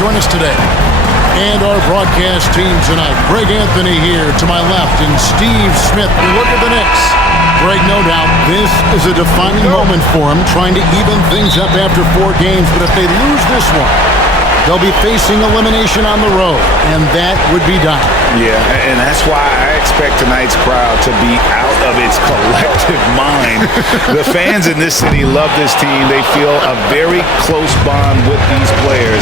join us today. And our broadcast team tonight, Greg Anthony here to my left and Steve Smith. We look at the Knicks. Greg, no doubt, this is a defining moment for them, trying to even things up after 4 games. But if they lose this one, they'll be facing elimination on the road, and that would be done. Yeah, and that's why I expect tonight's crowd to be out of its collective mind. The fans in this city love this team. They feel a very close bond with these players.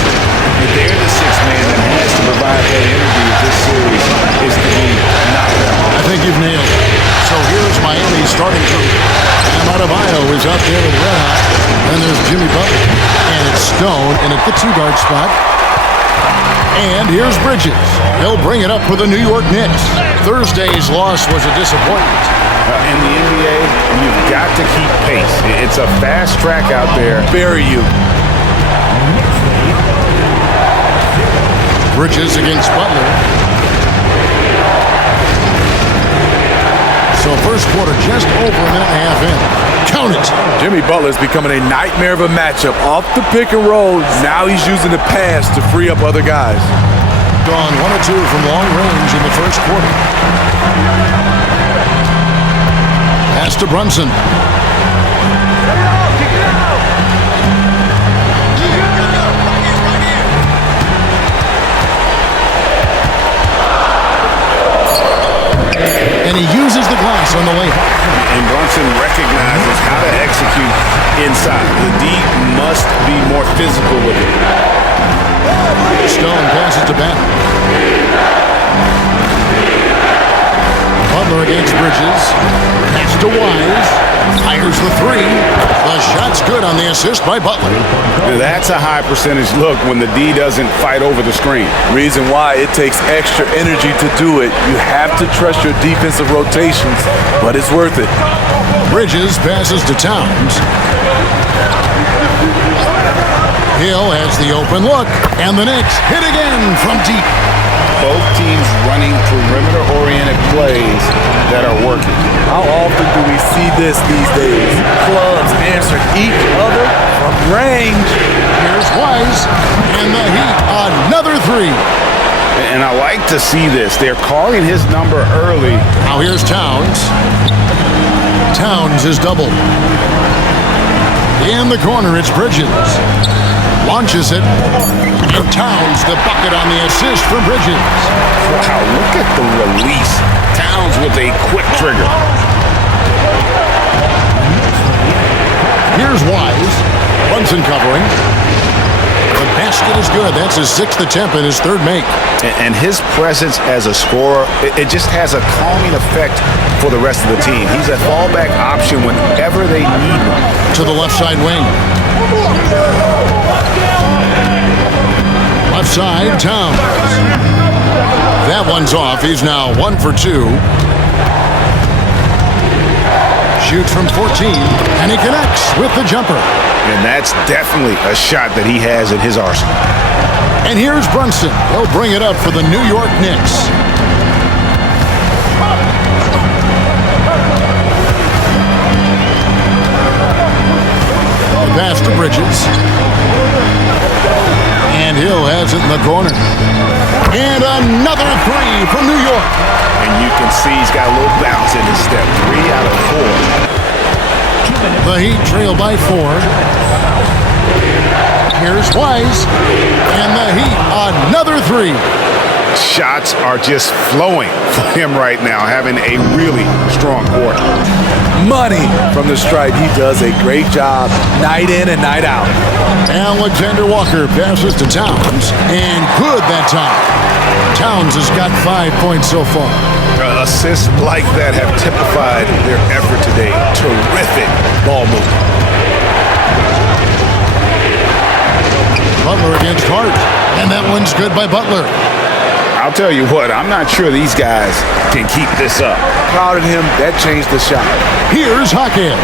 But they're the sixth man that has to provide that energy if this series is to be knocked out. I think you've nailed it. So here's Miami's starting group. And Adebayo is up there with Red Hot. Then there's Jimmy Butler. And it's Stone in at the 2-guard spot. And here's Bridges. He'll bring it up for the New York Knicks. Thursday's loss was a disappointment. In the NBA, you've got to keep pace. It's a fast track out there. Bury you. Bridges against Butler. So first quarter just over a minute and a half in. Count it. Jimmy Butler's becoming a nightmare of a matchup. Off the pick and roll, now he's using the pass to free up other guys. Gone 1 or 2 from long range in the first quarter. Pass to Brunson. And he uses the glass on the layup. And Brunson recognizes how to execute inside. The D must be more physical with it. Stone passes to Bennett. Butler against Bridges. Pass to Wise. Fires the 3. The shot's good on the assist by Butler. That's a high percentage look when the D doesn't fight over the screen. Reason why it takes extra energy to do it. You have to trust your defensive rotations, but it's worth it. Bridges passes to Towns. Hill has the open look, and the Knicks hit again from deep. Both teams running perimeter-oriented plays that are working. How often do we see this these days? Clubs answer each other from range. Here's Wise, and the Heat, another 3. And I like to see this. They're calling his number early. Now here's Towns. Towns is doubled. In the corner, it's Bridges. Launches it. And Towns, the bucket on the assist for Bridges. Wow, look at the release. Towns with a quick trigger. Here's Wise. Brunson covering. The basket is good. That's his 6th attempt and his 3rd make. And his presence as a scorer, it just has a calming effect for the rest of the team. He's a fallback option whenever they need him. To the left side wing. Left side, Towns. That one's off. He's now 1 for 2. Shoots from 14, and he connects with the jumper. And that's definitely a shot that he has in his arsenal. And here's Brunson. He'll bring it up for the New York Knicks. The pass to Bridges. And Hill has it in the corner. And another 3 from New York. And you can see he's got a little bounce in his step. 3 out of 4. The Heat trail by 4. Here's Wise. And the Heat, another 3. Shots are just flowing for him right now, having a really strong quarter. Money from the stripe. He does a great job night in and night out. Alexander Walker passes to Towns. And good that time. Towns has got 5 points so far. Assists like that have typified their effort today. Terrific ball movement. Butler against Hart. And that one's good by Butler. I'll tell you what, I'm not sure these guys can keep this up. Crowded him, that changed the shot. Here's Hackett.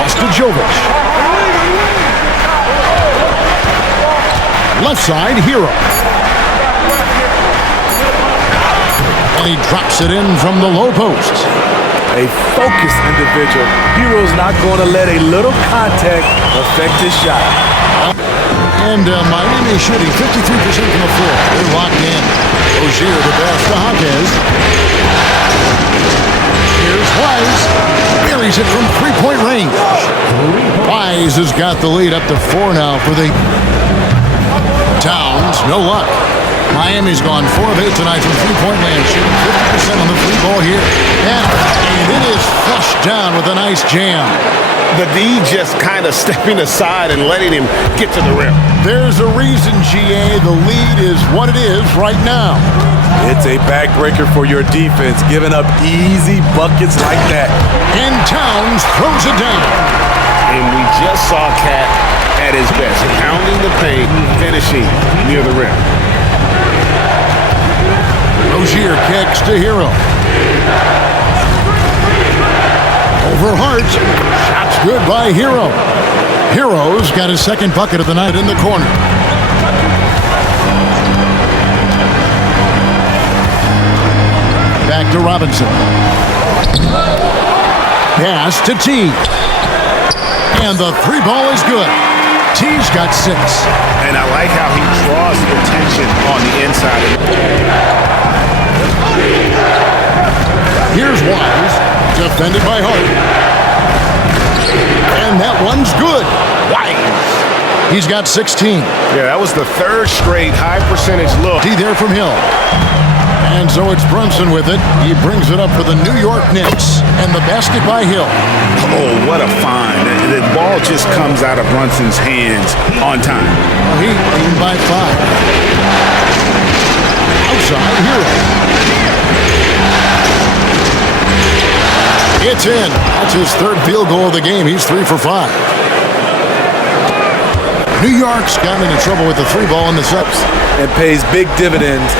Pass to Jovic. Left side, Hero. And he drops it in from the low post. A focused individual. Hero's not going to let a little contact affect his shot. And Miami is shooting 53% from the floor. They're locked in. Rozier, the pass to Hawkins. Here's Wise. Buries it from three-point range. Wise has got the lead up to 4 now for the Towns. No luck. Miami's gone 4 of 8 tonight from three-point land, shooting 50% on the free ball here. And it is flushed down with a nice jam. The D just kind of stepping aside and letting him get to the rim. There's a reason, GA. The lead is what it is right now. It's a backbreaker for your defense, giving up easy buckets like that. And Towns throws it down. And we just saw Cat at his best, pounding the paint, finishing near the rim. Rozier kicks to Hero. Over Hart. Shot's good by Hero. Hero's got his second bucket of the night in the corner. Back to Robinson. Pass to T. And the three ball is good. T's got 6. And I like how he draws the attention on the inside. Here's Wise, defended by Hart. And that one's good. Wise. He's got 16. Yeah, that was the 3rd straight high percentage look. D there from Hill. And so it's Brunson with it. He brings it up for the New York Knicks. And the basket by Hill. Oh, what a find. The ball just comes out of Brunson's hands on time. Well, he leading by 5. Outside, Hero. It's in. That's his 3rd field goal of the game. He's 3 for 5. New York's gotten into trouble with the 3 ball in the subs. It pays big dividends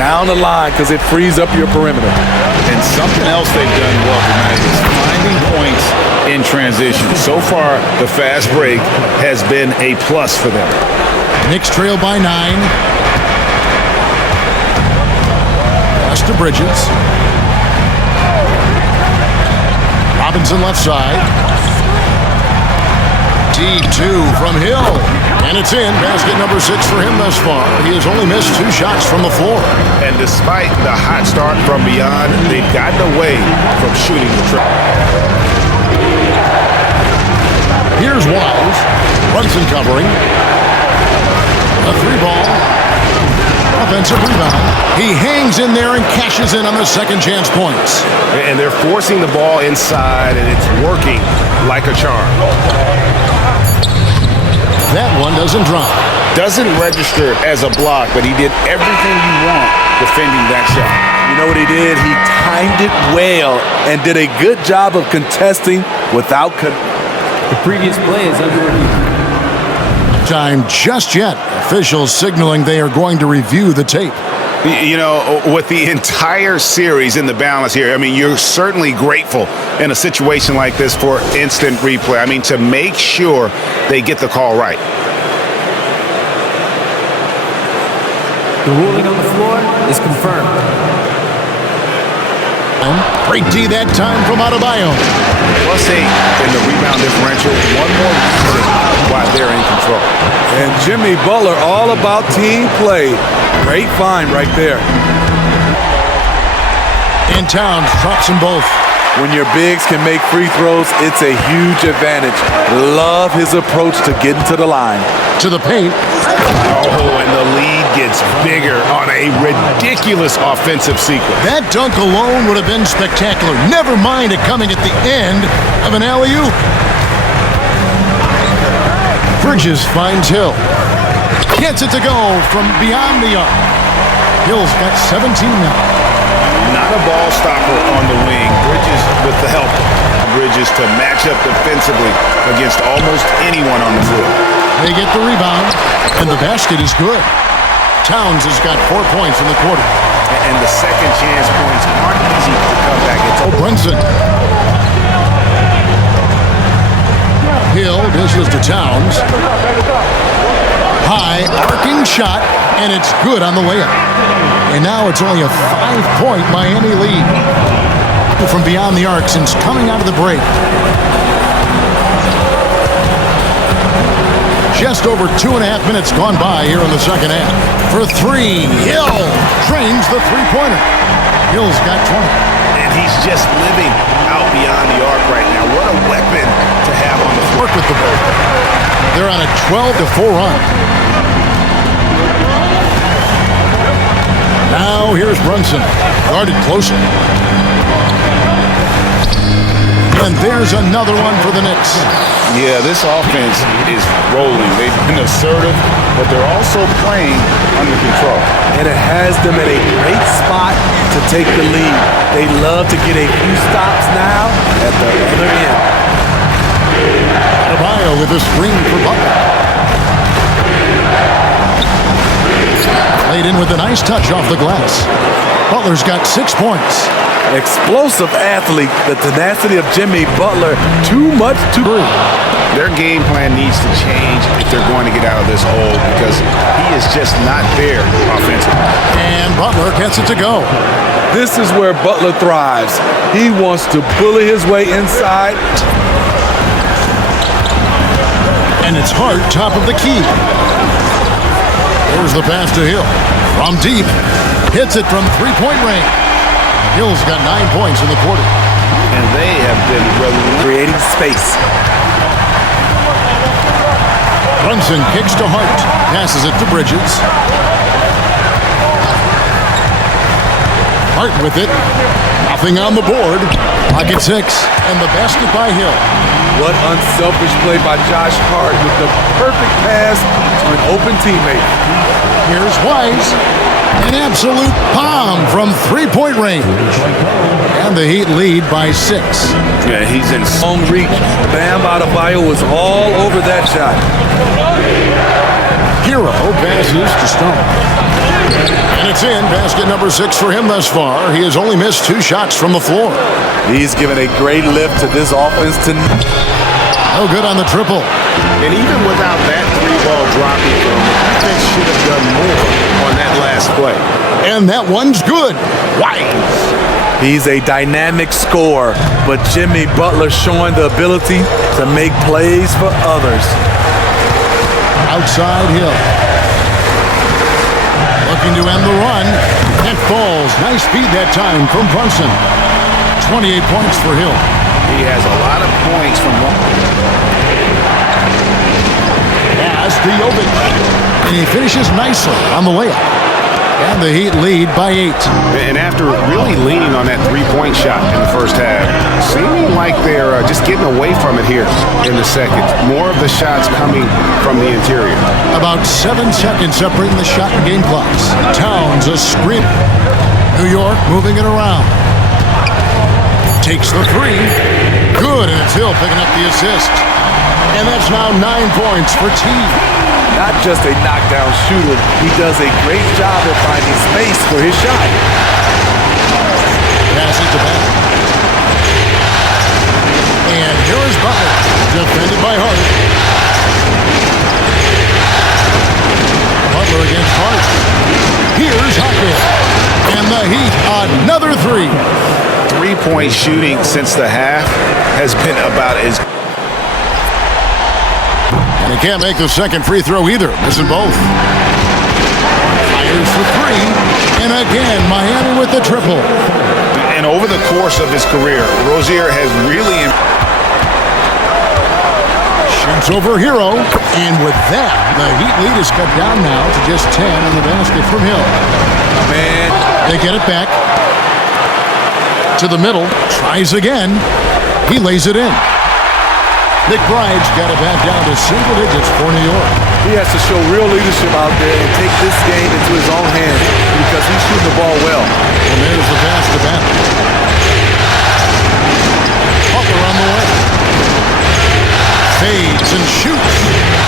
down the line because it frees up your perimeter. And something else they've done well tonight is finding points in transition. So far, the fast break has been a plus for them. Knicks trail by 9. Pass to Bridges. Robinson left side. D2 from Hill. And it's in. Basket number 6 for him thus far. He has only missed 2 shots from the floor. And despite the hot start from beyond, they've gotten away from shooting the triple. Here's Wise. Brunson covering. A 3 ball. Offensive rebound. He hangs in there and cashes in on the second chance points. And they're forcing the ball inside, and it's working like a charm. That one doesn't drop. Doesn't register as a block, but he did everything you want defending that shot. You know what he did? He timed it well and did a good job of contesting without... The previous play is under review. Time just yet. Officials signaling they are going to review the tape. You know, with the entire series in the balance here, I mean, you're certainly grateful in a situation like this for instant replay. I mean, to make sure they get the call right. The ruling on the floor is confirmed. Great D that time from Adebayo. +8 in the rebound differential. One more reason why they're in control. And Jimmy Butler, all about team play. Great find right there. And Towns drops them both. When your bigs can make free throws, it's a huge advantage. Love his approach to getting to the line. To the paint. Oh, and the lead gets bigger on a ridiculous offensive sequence. That dunk alone would have been spectacular. Never mind it coming at the end of an alley-oop. Bridges finds Hill. Gets it to go from beyond the arc. Hill's got 17 now. Not a ball stopper on the wing. Bridges with the help. Bridges to match up defensively against almost anyone on the floor. They get the rebound, and the basket is good. Towns has got 4 points in the quarter. And the second chance points aren't easy to come back. It's Brunson. Hill dishes to Towns. High arcing shot, and it's good on the layup. And now it's only a 5-point Miami lead. From beyond the arc since coming out of the break. Just over 2.5 minutes gone by here in the second half. For three, Hill trains the three-pointer. Hill's got 20. And he's just living out beyond the arc right now. What a weapon to have on the floor. Work with the ball. They're on a 12-4 run. Now here's Brunson, guarded closer. And there's another one for the Knicks. Yeah, this offense is rolling. They've been assertive, but they're also playing under control. And it has them at a great spot to take the lead. They love to get a few stops now at the other end. Adebayo with a screen for Butler. Laid in with a nice touch off the glass. Butler's got 6 points. Explosive athlete, the tenacity of Jimmy Butler, too much to breathe. Their game plan needs to change if they're going to get out of this hole because he is just not there offensively. And Butler gets it to go. This is where Butler thrives. He wants to bully his way inside. And it's Hart, top of the key. There's the pass to Hill. From deep. Hits it from three-point range. Hill's got 9 points in the quarter. And they have been Creating space. Brunson kicks to Hart. Passes it to Bridges. Hart with it. Nothing on the board. Pocket 6. And the basket by Hill. What unselfish play by Josh Hart with the perfect pass to an open teammate. Here's Wise. An absolute bomb from three-point range. And the Heat lead by 6. Yeah, he's in Long reach. Bam Adebayo was all over that shot. Hero passes to Stone. And it's in. Basket number 6 for him thus far. He has only missed 2 shots from the floor. He's given a great lift to this offense tonight. No good on the triple. And even without that three-ball dropping from him, the defense should have done more on that last play. And that one's good. Wise. He's a dynamic scorer, but Jimmy Butler showing the ability to make plays for others. Outside Hill. Looking to end the run. And falls. Nice feed that time from Brunson. 28 points for Hill. He has a lot of points from one. Pass to Jovic. And he finishes nicely on the layup. And the Heat lead by 8. And after really leaning on that three-point shot in the first half, seeming like they're just getting away from it here in the second. More of the shots coming from the interior. About 7 seconds separating the shot and game clocks. Towns a screen. New York moving it around. Takes the 3. Good, and it's Hill picking up the assist. And that's now 9 points for T. Not just a knockdown shooter, he does a great job of finding space for his shot. Pass it to Butler. And here is Butler, defended by Hart. Butler against Hart. Here's Hockett. And the Heat, another 3. Three-point shooting since the half has been about as... And he can't make the second free throw either, missing both. Fires for 3. And again, Miami with the triple. And over the course of his career, Rozier has really... Shoots over Hero. And with that, the Heat lead is cut down now to just 10 in the basket from Hill. Man. They get it back. To the middle. Tries again. He lays it in. McBride's got it back down to single digits for New York. He has to show real leadership out there and take this game into his own hands because he's shooting the ball well. And there's the pass to Bennett. Butler on the way. Fades and shoots.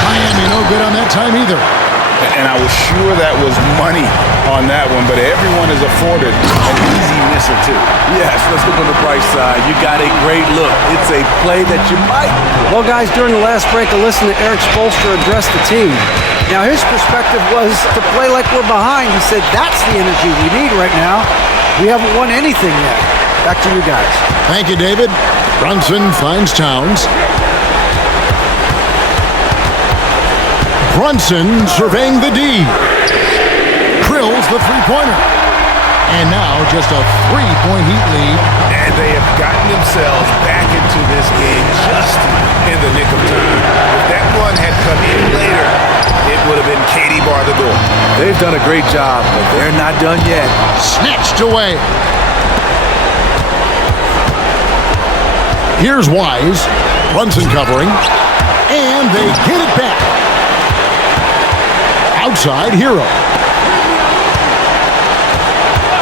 Miami no good on that time either. And I was sure that was money on that one, but everyone is afforded an easy miss or two. Yes, let's look on the bright side. You got a great look. It's a play that you might... Well, guys, during the last break, I listened to Eric Spoelstra address the team. Now, his perspective was to play like we're behind. He said, that's the energy we need right now. We haven't won anything yet. Back to you guys. Thank you, David. Brunson finds Towns. Brunson surveying the D. Drills the three-pointer. And now just a 3-point Heat lead. And they have gotten themselves back into this game just in the nick of time. If that one had come in later, it would have been Katie bar the door. They've done a great job, but they're not done yet. Snatched away. Here's Wise. Brunson covering. And they get it back. Outside, Hero.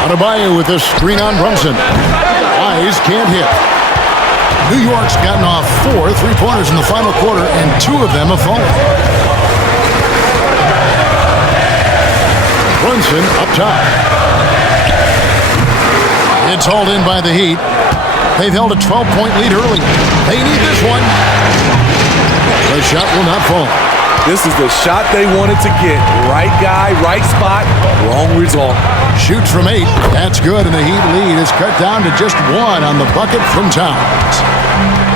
Adebayo with a screen on Brunson. Wise can't hit. New York's gotten off 4 3-pointers in the final quarter, and 2 of them have fallen. Brunson up top. It's hauled in by the Heat. They've held a 12-point lead early. They need this one. The shot will not fall. This is the shot they wanted to get. Right guy, right spot, wrong result. Shoots from 8. That's good, and the Heat lead is cut down to just 1 on the bucket from Towns.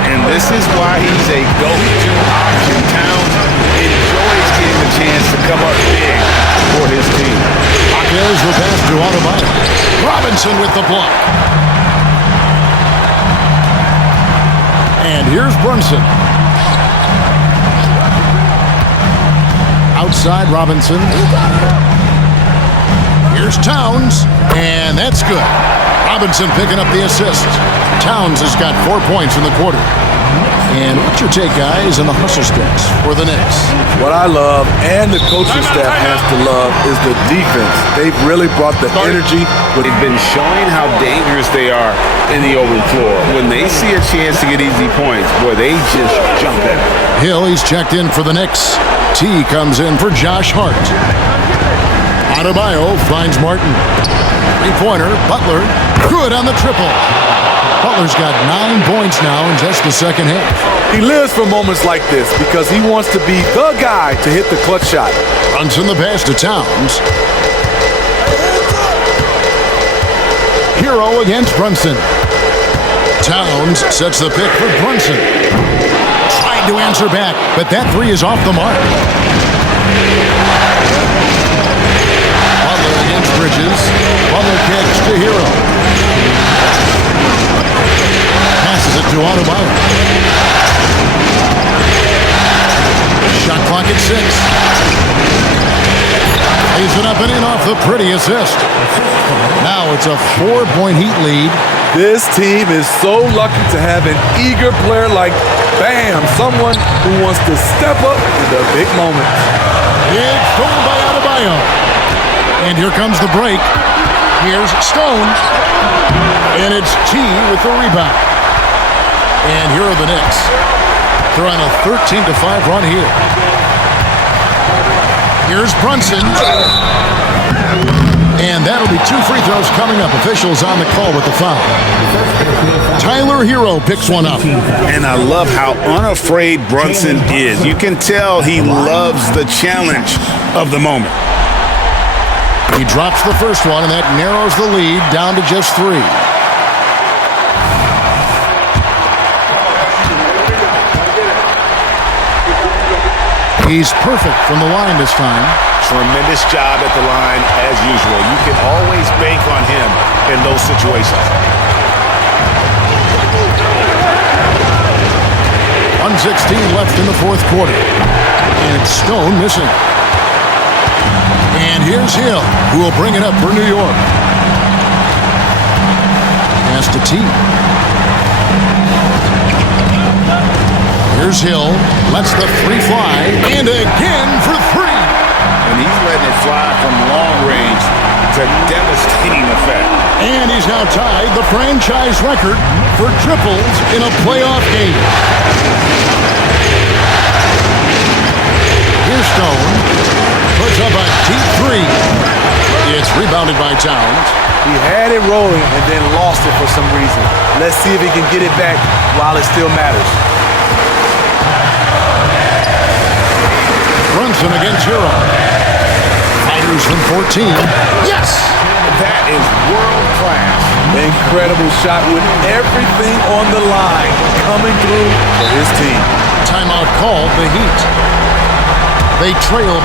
And this is why he's a go-to option. Towns enjoys getting the chance to come up big for his team. There's the pass to Adebayo. Robinson with the block. And here's Brunson. Outside Robinson. Here's Towns. And that's good. Robinson picking up the assist. Towns has got 4 points in the quarter. And what's your take, guys, on the hustle steps for the Knicks? What I love, and the coaching staff has to love, is the defense. They've really brought the energy. They've been showing how dangerous they are in the open floor. When they see a chance to get easy points, boy, they just jump at it. Hill, he's checked in for the Knicks. T comes in for Josh Hart. Adebayo finds Martin. Three-pointer, Butler, good on the triple. Butler's got 9 points now in just the second half. He lives for moments like this because he wants to be the guy to hit the clutch shot. Brunson the pass to Towns. Hero against Brunson. Towns sets the pick for Brunson. Tried to answer back, but that 3 is off the mark. Butler against Bridges. Butler kicks to Hero. Passes it to Adebayo. Shot clock at 6. Lays it up and in off the pretty assist. Now it's a 4-point Heat lead. This team is so lucky to have an eager player like Bam, someone who wants to step up in the big moments. It's stolen by Adebayo. And here comes the break. Here's Stone. And it's T with the rebound. And here are the Knicks. They're on a 13-5 run here. Here's Brunson. And that'll be 2 free throws coming up. Officials on the call with the foul. Tyler Hero picks one up. And I love how unafraid Brunson is. You can tell he loves the challenge of the moment. He drops the first one, and that narrows the lead down to just 3. He's perfect from the line this time. Tremendous job at the line as usual. You can always bank on him in those situations. 1:16 left in the fourth quarter. And it's Stone missing. And here's Hill, who will bring it up for New York. Pass to T. Here's Hill, lets the 3 fly, and again for 3. And he's letting it fly from long range to devastating effect. And he's now tied the franchise record for triples in a playoff game. Here's Stone, puts up a deep 3. It's rebounded by Towns. He had it rolling and then lost it for some reason. Let's see if he can get it back while it still matters. Brunson against Hero. Fighters from 14. Yes! That is world class. Incredible shot with everything on the line coming through for his team. Timeout called the Heat. They trail.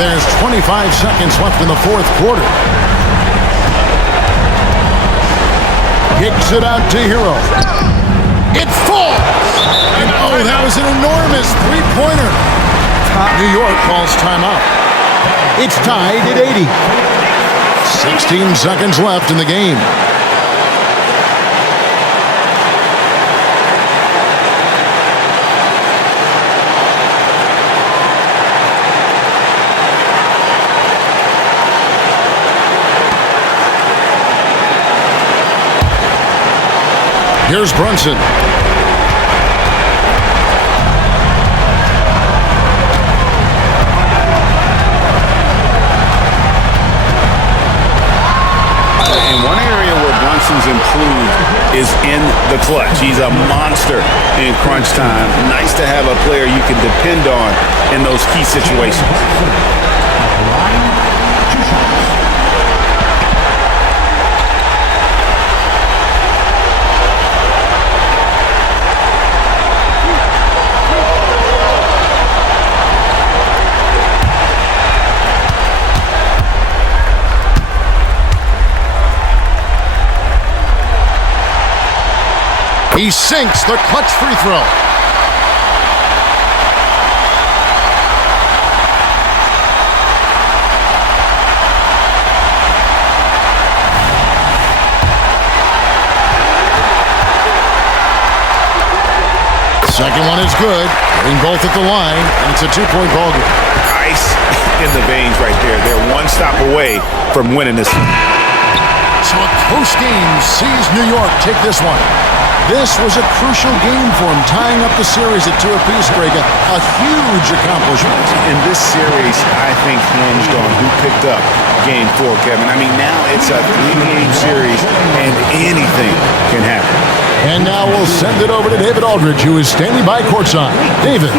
There's 25 seconds left in the fourth quarter. Kicks it out to Hero. It falls! And oh, that was an enormous three-pointer. New York calls timeout. It's tied at 80. 16 seconds left in the game. Here's Brunson. And one area where Brunson's improved is in the clutch. He's a monster in crunch time. Nice to have a player you can depend on in those key situations. He sinks the clutch free throw. Second one is good. Hitting both at the line, and it's a two-point ball game. Ice in the veins right there. They're one stop away from winning this one. So a close game sees New York take this one. This was a crucial game for him, tying up the series at 2 apiece, Greg. A huge accomplishment. And this series, I think, hinged on who picked up Game 4, Kevin. I mean, now it's a 3-game series, and anything can happen. And now we'll send it over to David Aldridge, who is standing by courtside. David.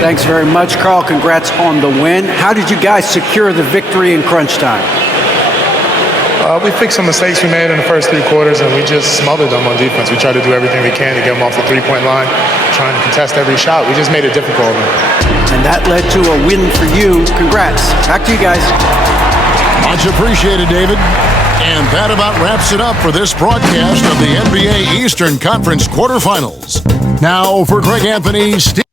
Thanks very much, Carl. Congrats on the win. How did you guys secure the victory in crunch time? We fixed some mistakes we made in the first 3 quarters, and we just smothered them on defense. We tried to do everything we can to get them off the three-point line, trying to contest every shot. We just made it difficult. And that led to a win for you. Congrats. Back to you guys. Much appreciated, David. And that about wraps it up for this broadcast of the NBA Eastern Conference quarterfinals. Now for Greg Anthony, Steve